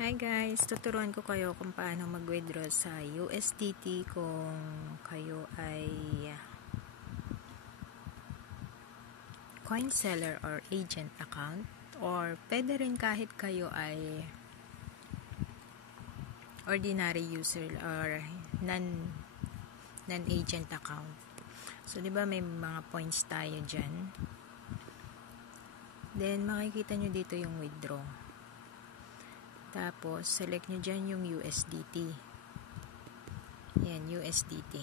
Hi guys, tuturuan ko kayo kung paano mag-withdraw sa USDT kung kayo ay coin seller or agent account, or pwede rin kahit kayo ay ordinary user or non-agent account. So, di ba may mga points tayo dyan? Then, makikita nyo dito yung withdraw. Tapos, select nyo dyan yung USDT. Yan, USDT.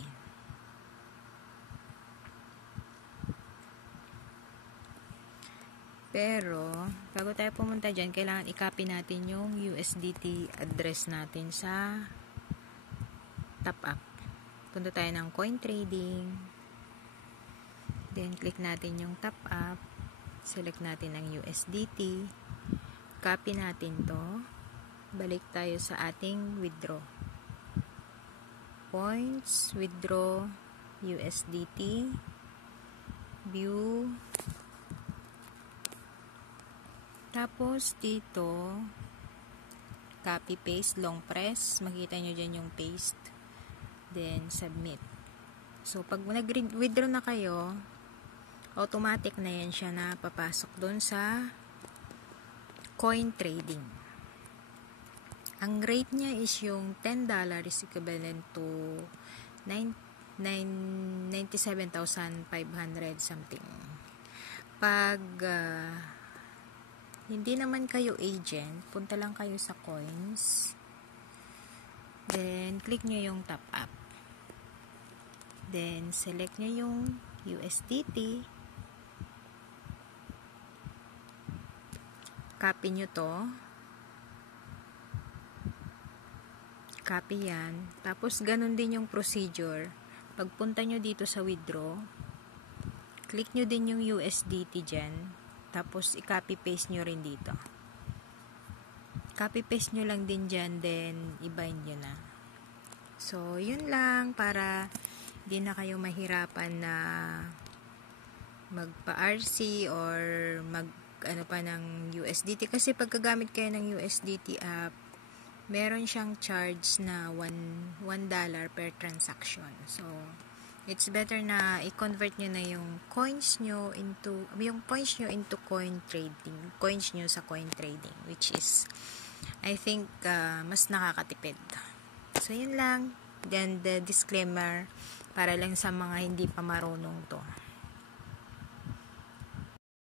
Pero, bago tayo pumunta dyan, kailangan i-copy natin yung USDT address natin sa top up. Punta tayo ng coin trading. Then, click natin yung top up. Select natin ang USDT. Copy natin to. Balik tayo sa ating withdraw. Points, withdraw, USDT, view. Tapos dito, copy, paste, long press. Makita nyo dyan yung paste. Then, submit. So, pag nag-withdraw na kayo, automatic na yan siya na papasok doon sa coin trading. Ang rate niya is yung $10 is equivalent to 97,500 something. Pag hindi naman kayo agent, punta lang kayo sa coins. Then, click nyo yung top up. Then, select nyo yung USDT. Copy nyo to. Copy yan. Tapos, ganun din yung procedure. Pagpunta nyo dito sa withdraw, click nyo din yung USDT dyan. Tapos, i-copy-paste nyo rin dito. Copy-paste nyo lang din dyan, then, i-bind nyo na. So, yun lang para di na kayo mahirapan na magpa-RC or ano pa ng USDT. Kasi pagkagamit kayo ng USDT app, meron siyang charge na $1 per transaction. So, it's better na i-convert nyo na yung points nyo into coin trading. Coins nyo sa coin trading, which is, I think, mas nakakatipid. So, yun lang. Then, the disclaimer, para lang sa mga hindi pa marunong to.